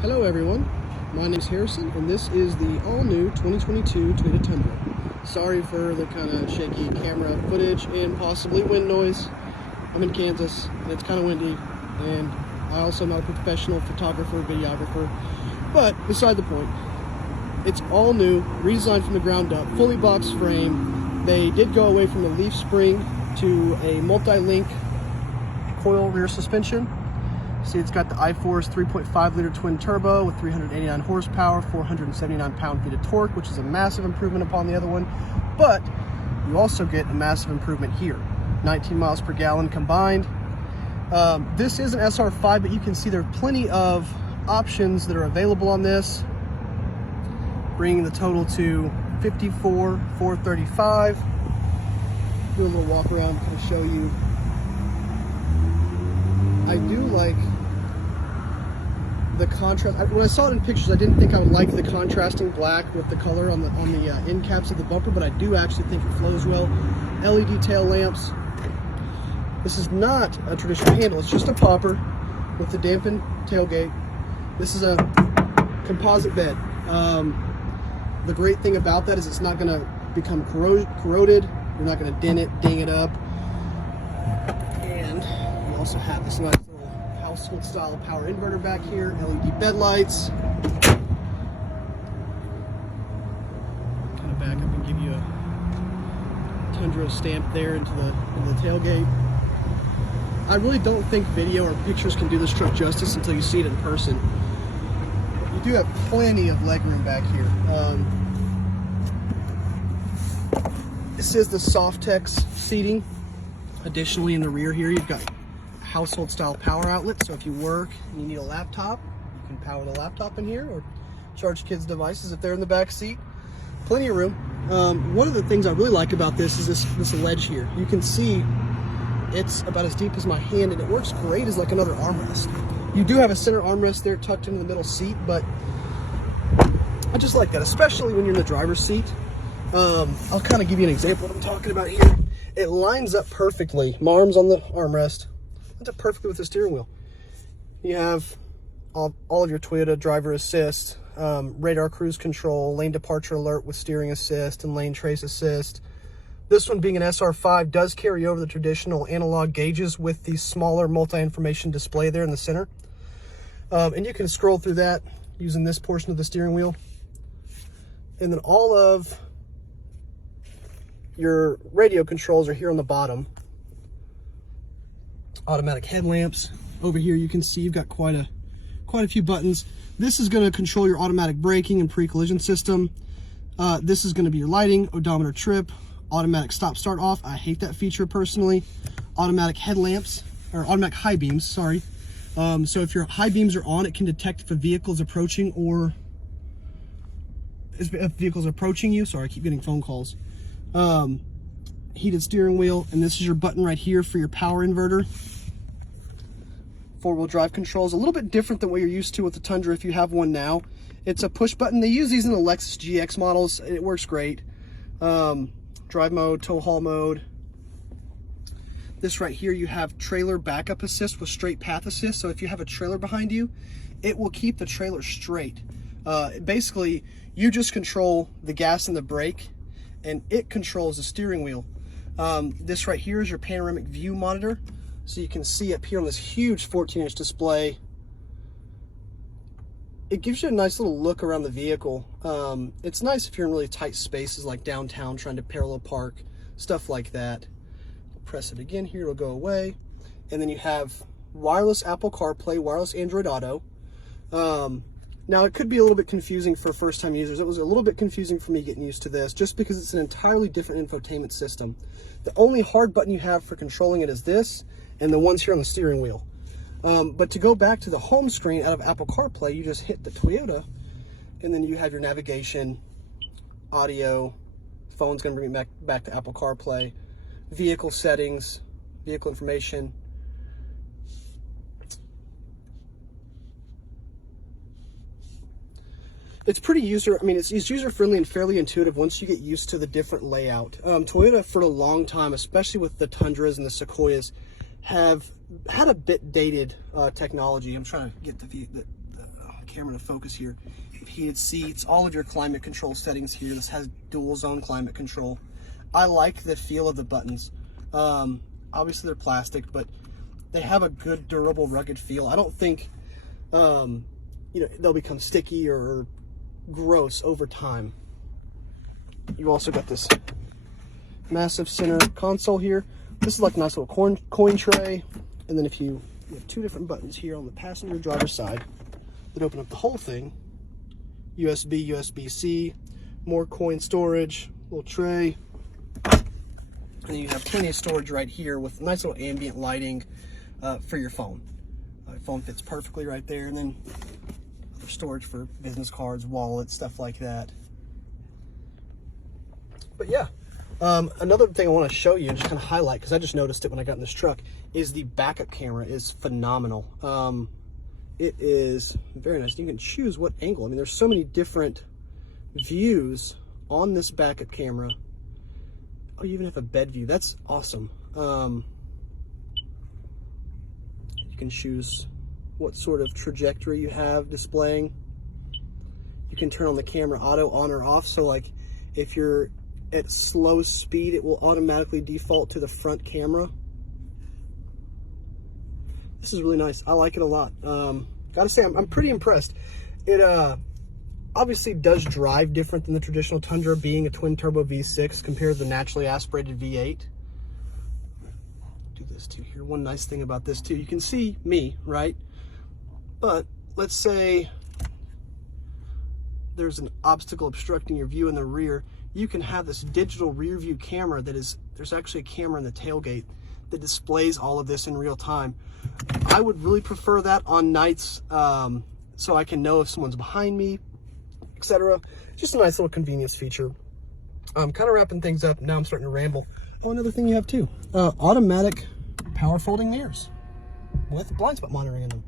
Hello everyone, my name is Harrison and this is the all-new 2022 Toyota Tundra. Sorry for the kind of shaky camera footage and possibly wind noise. I'm in Kansas and it's kind of windy, and I also am not a professional photographer, videographer, but beside the point. It's all new, redesigned from the ground up, fully boxed frame. They did go away from the leaf spring to a multi-link coil rear suspension. See, it's got the iForce 3.5 liter twin turbo with 389 horsepower, 479 pound-feet of torque, which is a massive improvement upon the other one. But you also get a massive improvement here, 19 miles per gallon combined. This is an SR5, but you can see there are plenty of options that are available on this, bringing the total to 54,435. Do a little walk around to show you. I do like the contrast. When I saw it in pictures, I didn't think I would like the contrasting black with the color on the end caps of the bumper, but I do actually think it flows well. LED tail lamps. This is not a traditional handle. It's just a popper with the dampened tailgate. This is a composite bed. The great thing about that is it's not going to become corroded. You're not going to dent it, ding it up. And you also have this nice little household style power inverter back here, LED bed lights. Kind of back up and give you a Tundra stamp there into the tailgate. I really don't think video or pictures can do this truck justice until you see it in person. You do have plenty of legroom back here. This is the Softex seating. Additionally, in the rear here, you've got household style power outlet. So if you work and you need a laptop, you can power the laptop in here or charge kids' devices if they're in the back seat. Plenty of room. One of the things I really like about this is this ledge here. You can see it's about as deep as my hand, and it works great as like another armrest. You do have a center armrest there tucked into the middle seat, but I just like that, especially when you're in the driver's seat. I'll kind of give you an example of what I'm talking about here. It lines up perfectly. My arm's on the armrest. Lines up perfectly with the steering wheel. You have all of your Toyota driver assist, radar cruise control, lane departure alert with steering assist and lane trace assist. This one, being an SR5, does carry over the traditional analog gauges with the smaller multi-information display there in the center. And you can scroll through that using this portion of the steering wheel. And then all of your radio controls are here on the bottom. Automatic headlamps. Over here you can see you've got quite a few buttons. This is going to control your automatic braking and pre-collision system. This is going to be your lighting, odometer trip, automatic stop start off. I hate that feature personally. Automatic headlamps, or automatic high beams, sorry. So if your high beams are on, it can detect if a vehicle is approaching or if vehicles are approaching you. Sorry, I keep getting phone calls. Heated steering wheel, and this is your button right here for your power inverter. Four-wheel drive controls, a little bit different than what you're used to with the Tundra if you have one now. It's a push button. They use these in the Lexus GX models. It works great. Drive mode, tow haul mode. This right here, you have trailer backup assist with straight path assist. So if you have a trailer behind you, it will keep the trailer straight. Basically, you just control the gas and the brake, and it controls the steering wheel. This right here is your panoramic view monitor. So you can see up here on this huge 14-inch display. It gives you a nice little look around the vehicle. It's nice if you're in really tight spaces like downtown trying to parallel park, stuff like that. Press it again here, it'll go away. And then you have wireless Apple CarPlay, wireless Android Auto. Now it could be a little bit confusing for first-time users. It was a little bit confusing for me getting used to this just because it's an entirely different infotainment system. The only hard button you have for controlling it is this and the ones here on the steering wheel. But to go back to the home screen out of Apple CarPlay, you just hit the Toyota, and then you have your navigation, audio, phone's gonna bring it back to Apple CarPlay, vehicle settings, vehicle information. It's pretty it's user-friendly and fairly intuitive once you get used to the different layout. Toyota, for a long time, especially with the Tundras and the Sequoias, have had a bit dated technology. I'm trying to get the camera to focus here. Heated seats, all of your climate control settings here. This has dual zone climate control. I like the feel of the buttons. Obviously they're plastic, but they have a good, durable, rugged feel. I don't think, you know, they'll become sticky or gross over time. You also got this massive center console here. This is like a nice little coin tray. And then if you have two different buttons here on the passenger driver's side that open up the whole thing. USB, USB-C, more coin storage, little tray. And then you have plenty of storage right here with nice little ambient lighting for your phone. Your phone fits perfectly right there. And then other storage for business cards, wallets, stuff like that. But yeah, another thing I want to show you and just kind of highlight, because I just noticed it when I got in this truck, is the backup camera is phenomenal. It is very nice. You can choose what angle. I mean, there's so many different views on this backup camera. Oh, you even have a bed view. That's awesome. You can choose what sort of trajectory you have displaying. You can turn on the camera auto on or off. So like if you're at slow speed, it will automatically default to the front camera. This is really nice. I like it a lot. Gotta say, I'm pretty impressed. It obviously does drive different than the traditional Tundra, being a twin turbo V6 compared to the naturally aspirated V8. Do this too here. One nice thing about this too, you can see me, right? But let's say there's an obstacle obstructing your view in the rear. You can have this digital rear view camera that is, there's actually a camera in the tailgate that displays all of this in real time. I would really prefer that on nights, so I can know if someone's behind me, etc. Just a nice little convenience feature. I'm kind of wrapping things up. Now I'm starting to ramble. Oh, another thing you have too, automatic power folding mirrors with blind spot monitoring in them.